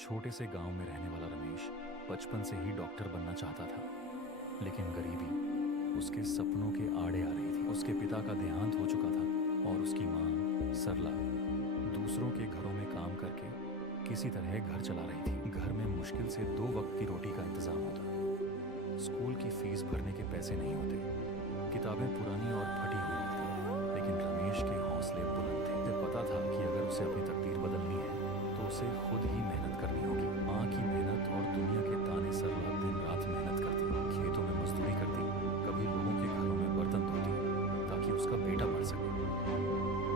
छोटे से गांव में रहने वाला रमेश बचपन से ही डॉक्टर बनना चाहता था, लेकिन गरीबी उसके सपनों के आड़े आ रही थी। उसके पिता का देहांत हो चुका था और उसकी मां सरला दूसरों के घरों में काम करके किसी तरह घर चला रही थी। घर में मुश्किल से 2 वक्त की रोटी का इंतजाम होता, स्कूल की फीस भरने के पैसे नहीं होते, किताबें पुरानी और फटी हुई मिलती, लेकिन रमेश के हौसले बुलंद थे। उसे पता था कि अगर उसे अपनी तकदीर बदलनी है तो उसे खुद ही मेहनत करनी होगी। माँ की मेहनत और दुनिया के ताने सरला दिन रात मेहनत करती, खेतों में मजदूरी करती, कभी लोगों के घरों में बर्तन धोती ताकि उसका बेटा बढ़ सके।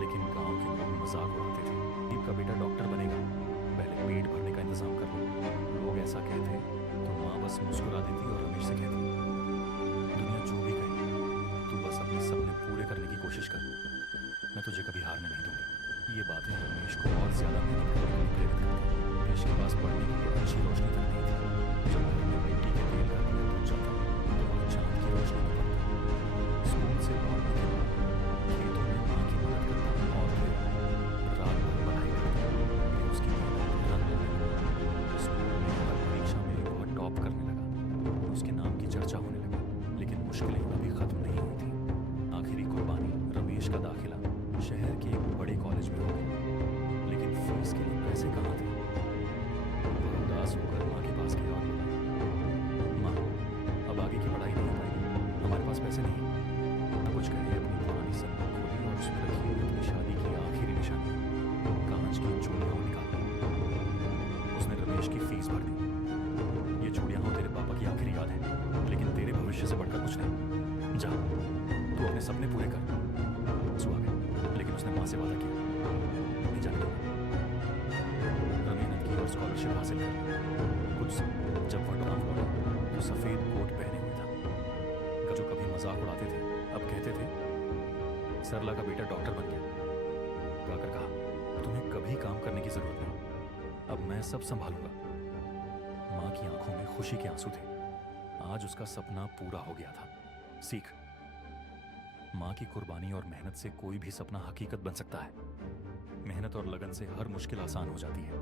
लेकिन गांव के लोग मजाक उड़ाते थे, दीप का बेटा डॉक्टर बनेगा, पहले पेट भरने का इंतजाम कर लो। लोग ऐसा कहते तो माँ बस मुस्कुरा देती और रमेश से कहती, दुनिया जो भी कहे तू बस अपने सपने पूरे करने की कोशिश कर, मैं तुझे कभी हारने नहीं दूंगी। ये बातें रमेश को और ज्यादा मेहनत करने के लिए प्रेरित करती। रमेश के पास पढ़ने के लिए अच्छी रोशनी तक नहीं थी। जब घर में मिट्टी के तेल का दिया बुझ जाता तो वह चांद की रोशनी में पड़ता। स्कूल से लौटने के बाद खेतों में माँ की मदद करता और फिर रात भर पढ़ाई करता। फिर उसकी मेहनत रंग लाने लगा। स्कूल में हर परीक्षा में वह टॉप करने लगा, उसके नाम की चर्चा होने लगा। लेकिन मुश्किलें अभी खत्म नहीं हुई थी। आखिरी कुर्बानी रमेश का दाखिला शहर के एक बड़े कॉलेज में हो गया, लेकिन फीस के लिए पैसे कहाँ थे। वह उदास होकर माँ के पास गया और बोला, माँ, अब आगे की पढ़ाई नहीं हो पाएगी, हमारे पास पैसे नहीं। न कुछ कहे अपनी पुरानी संदूक खोली और उसमें रखी हुई अपनी शादी की आखिरी निशानी, कांच की चूड़ियाँ निकाली। उसने रमेश की फीस भर दी। ये चूड़ियाँ तेरे पापा की आखिरी याद है, लेकिन तेरे भविष्य से बढ़कर कुछ नहीं। जा, तू अपने सपने पूरे कर। सुबह गए, लेकिन उसने माँ से वादा किया, नहीं जाने दूंगा। मेहनत की और स्कॉलरशिप हासिल कर कुछ जब वह गांव लौटा तो सफेद कोट पहने हुए था। जो कभी मजाक उड़ाते थे अब कहते थे, सरला का बेटा डॉक्टर बन गया। गाकर कहा, तुम्हें कभी काम करने की जरूरत नहीं, अब मैं सब संभालूंगा। माँ की आंखों में खुशी के आंसू थे। आज उसका सपना पूरा हो गया था। सीख, माँ की कुर्बानी और मेहनत से कोई भी सपना हकीकत बन सकता है। मेहनत और लगन से हर मुश्किल आसान हो जाती है।